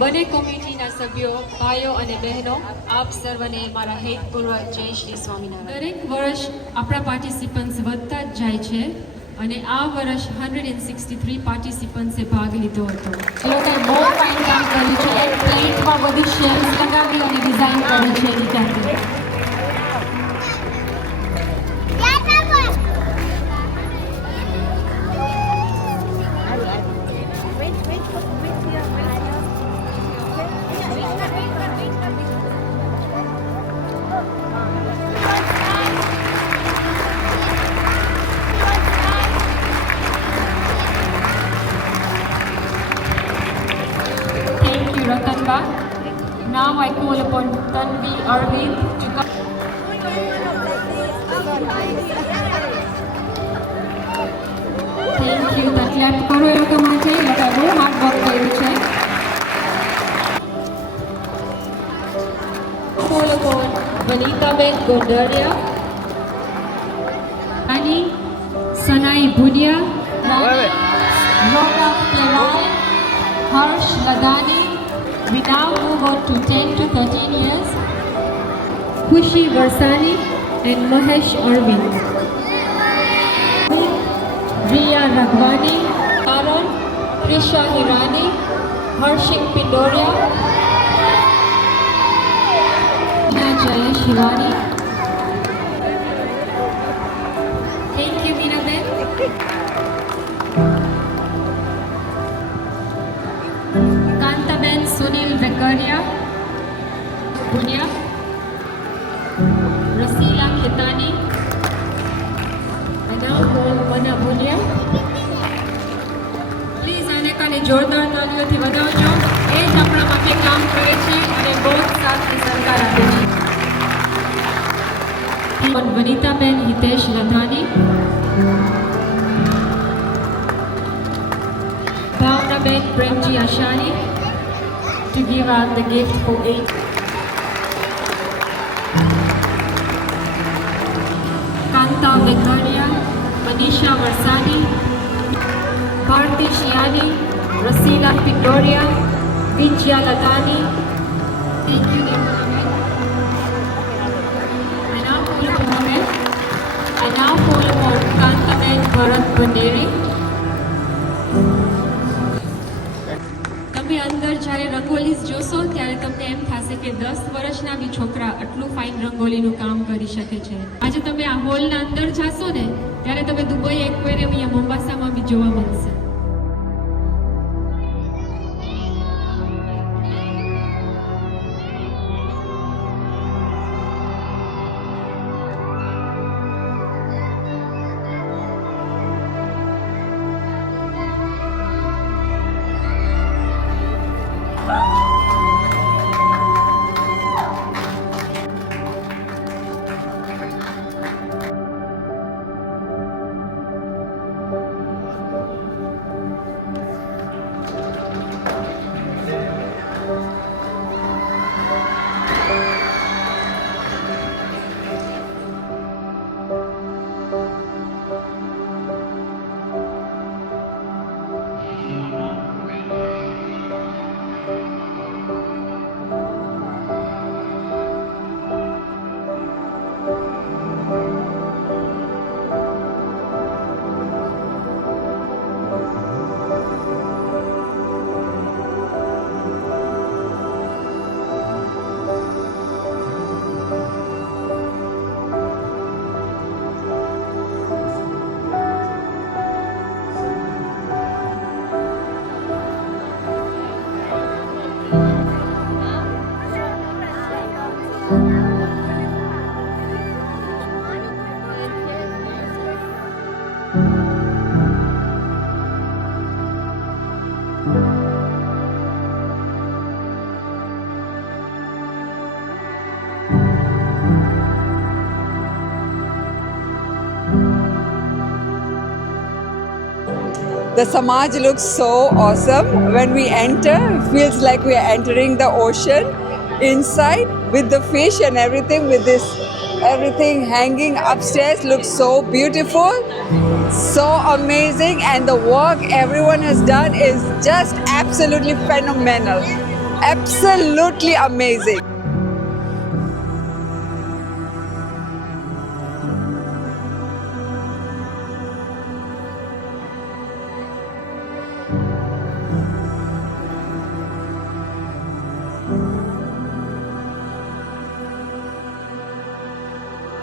બંને કોમ્યુનિટીના સભ્યો, ભાઈઓ અને બહેનો, આપ સર્વને મારા હેતપૂર્વક જય શ્રી સ્વામિનારાયણ. દરેક વર્ષ આપણા પાર્ટિસિપન્ટ્સ વધતા જ જાય છે અને આ વર્ષ 163 પાર્ટિસિપન્ટ્સે ભાગ લીધો હતો. જે લોકોએ બહુ ફાઇન કામ કર્યું છે, એક પ્લેટમાં બધી શેલ્સ લગાવી અને ડિઝાઇન કરી છે એની સાથે. Now I call upon Tanvi Arvind to come. Thank you. The clap કરો એ લોકો માટે, એ લોકો બહુ હાર્ડ વર્ક કર્યું છે. Call upon Vanitaben Gondaria, Ani Sanai Bunia, Ronak Plewal, Harsh Ladani. We now move on to 10 to 13 years. Khushi Varsani and Mahesh Arvind. Riya Ragwani, Karan, Prisha Hirani, Harshik Pindoria, Jaya Shivani. Thank you, Meena Ben. Sunil Vekaria, Bunia, Rasila Khitani, and now call Mana Bunia. Please આને કાલે જોરદાર તાળીઓથી વધાવજો. એ જ આપણા માટે કામ કરે છે અને બહુ સાથી સરકાર આપે છે. વનિતાબેન હિતેશ લધાની, ભાવનાબેન પ્રેમજી આશાની to give out the gift for 8. Kanta Vekaria, Manisha Varsani, Bharti Shiani, Rasila Pindoria, Vijaya Ladani. Thank you, Devanan. I now call upon Kantaben Bharat Banderi. તમે અંદર જ્યારે રંગોલીસ જોશો ત્યારે તમને એમ થશે કે 10 વર્ષના બી છોકરા આટલું ફાઇન રંગોલીનું કામ કરી શકે છે. આજે તમે આ હોલના અંદર જાશો ને ત્યારે તમે દુબઈ એક્વેરિયમ યા મોમ્બાસામાં બી જોવા મળશે. The Samaj looks so awesome. When we enter, it feels like we are entering the ocean inside with the fish and everything, with this everything hanging upstairs looks so beautiful, so amazing, and the work everyone has done is just absolutely phenomenal. Absolutely amazing.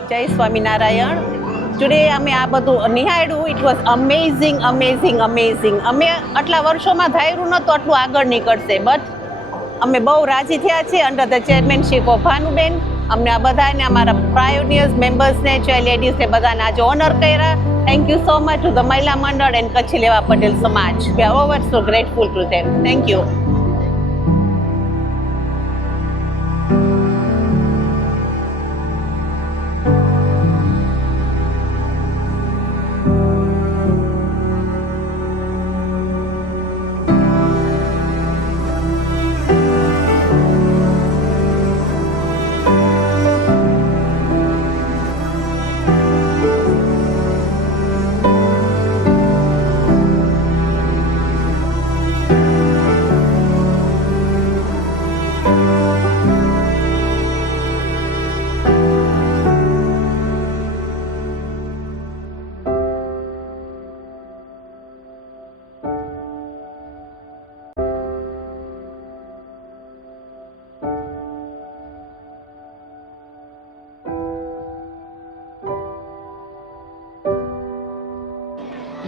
જય સ્વામિનારાયણ. ટુડે અમે આ બધું નિહાળ્યું. It was amazing amazing amazing. અમે આટલા વર્ષોમાં ધાર્યું નહોતું આટલું આગળ નીકળશે, બટ અમે બહુ રાજી થયા છીએ અંડર ધ ચેરમેનશીપ ઓફ ભાનુબેન. અમને આ બધાને, અમારા પાયોનિયર્સ મેમ્બર્સને, ચાઇલ્ડ લેડીઝને બધાને આજે ઓનર કર્યા. Thank you so much to the મહિલા મંડળ એન્ડ કચ્છી લેવા પટેલ સમાજ. We are over so grateful to them. Thank you.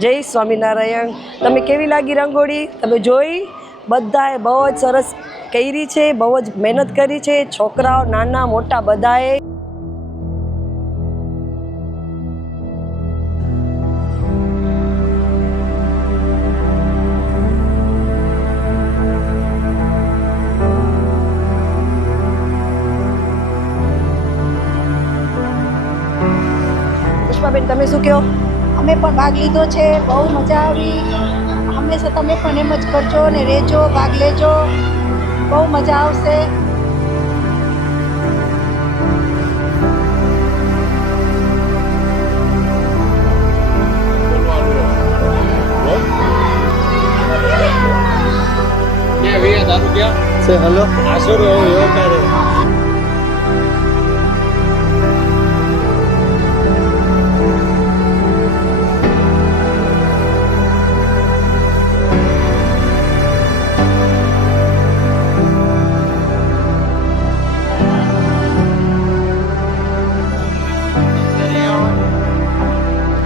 જય સ્વામિનારાયણ. તમે કેવી લાગી રંગોળી? તમે જોઈ? બધાએ બહુ જ સરસ કરી છે, બહુ જ મહેનત કરી છે, છોકરાઓ નાના મોટા બધાએ. પુષ્પાબેન, તમે શું કહો? અમે પણ ભાગ લીધો છે, બહુ મજા આવી. હંમેશા તમે પણ એમ જ કરજો ને રહેજો, ભાગ લેજો, બહુ મજા આવશે. Say hello. Asuru, yo kare.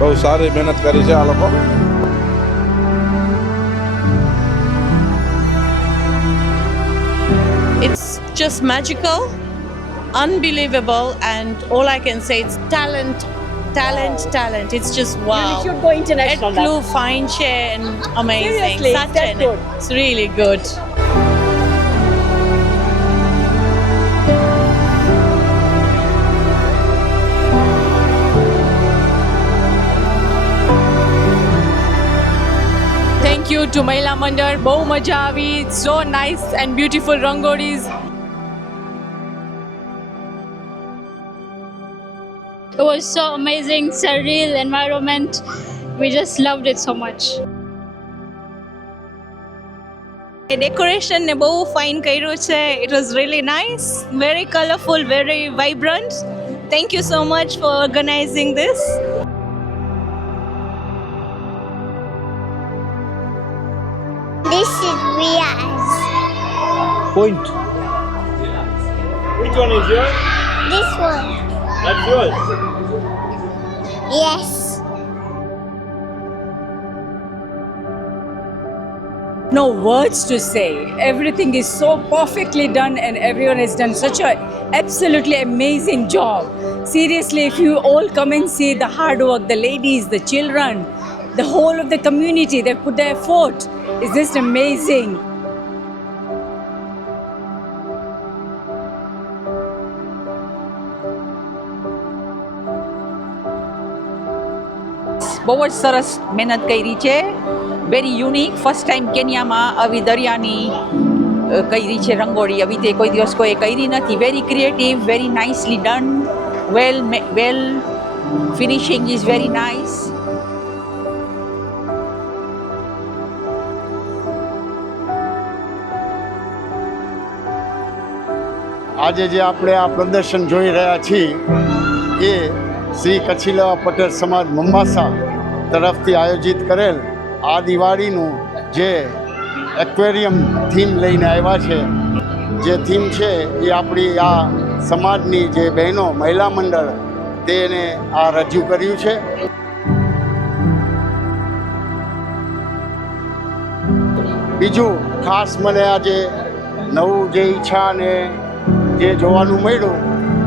બહુ સારી મહેનત કરી છે આ લોકો. It's just magical, unbelievable, and all I can say is talent. It's just wow. You should go international now. Etlu fine chair and amazing. Seriously, it's that good. It's really good. Thank you to મહિલા મંડળ. બહુ મજા આવી. So nice and beautiful rangolis. It was so amazing, surreal environment. We just loved it so much. Decoration ને બહુ ફાઇન કર્યું છે. It was really nice, very colourful, very vibrant. Thank you so much for organising this. This is Riaz. Point. Which one is yours? This one. That's yours. Yes. No words to say. Everything is so perfectly done and everyone has done such a absolutely amazing job. Seriously, if you all come and see the hard work, the ladies, the children, the whole of the community, they put their effort. It's just amazing. બહુ જ સરસ મહેનત કરી છે. Very unique. First time કેન્યામાં આવી દરિયાની કરી છે રંગોળી. આવી તે કોઈ દિવસ કોઈ કરી નથી. Very creative, very nicely done, well finishing is very nice. આજે જે આપણે આ પ્રદર્શન જોઈ રહ્યા છીએ એ શ્રી કચ્છીલા પટેલ સમાજ મમ્માસા તરફથી આયોજિત કરેલ આ દિવાળીનું જે એક્વેરિયમ થીમ લઈને આવ્યા છે. જે થીમ છે એ આપણી આ સમાજની જે બહેનો મહિલા મંડળ તેને આ રજૂ કર્યું છે. બીજું ખાસ મને આજે નવું જે ઈચ્છા અને જે જોવાનું મળ્યું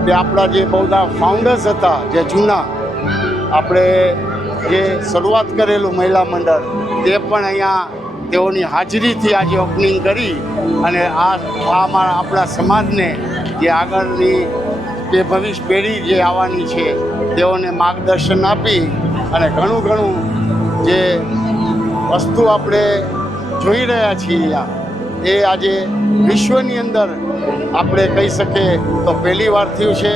તે આપણા જે બધા ફાઉન્ડર્સ હતા જે જૂના આપણે જે શરૂઆત કરેલું મહિલા મંડળ તે પણ અહીંયા તેઓની હાજરીથી આજે ઓપનિંગ કરી અને આમાં આપણા સમાજને જે આગળની જે ભવિષ્ય પેઢી જે આવવાની છે તેઓને માર્ગદર્શન આપી અને ઘણું જે વસ્તુ આપણે જોઈ રહ્યા છીએ એ આજે વિશ્વની અંદર આપણે કહી શકીએ તો પહેલી વાર થયું છે.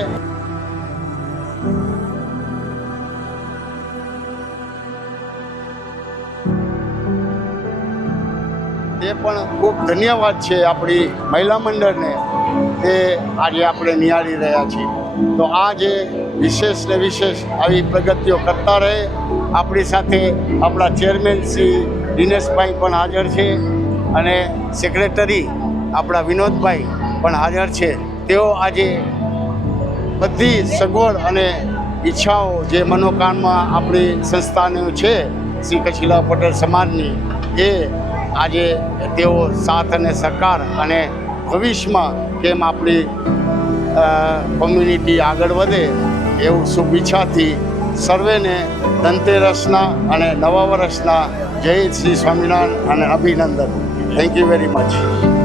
તે પણ ખૂબ ધન્યવાદ છે આપણી મહિલા મંડળને તે આજે આપણે નિહાળી રહ્યા છીએ. તો આ જે વિશેષ ને વિશેષ આવી પ્રગતિઓ કરતા રહે. આપણી સાથે આપણા ચેરમેન શ્રી દિનેશભાઈ પણ હાજર છે અને સેક્રેટરી આપણા વિનોદભાઈ પણ હાજર છે. તેઓ આજે બધી સગવડ અને ઈચ્છાઓ જે મનોકામના આપણી સંસ્થાનો છે શ્રી કચ્છીલા પટેલ સમાજની એ આજે તેઓ સાથ અને સહકાર અને ભવિષ્યમાં કેમ આપણી કોમ્યુનિટી આગળ વધે એવું શુભ ઈચ્છાથી સર્વેને ધનતેરસના અને નવા વર્ષના જય શ્રી સ્વામિનારાયણ અને અભિનંદન. Thank you very much.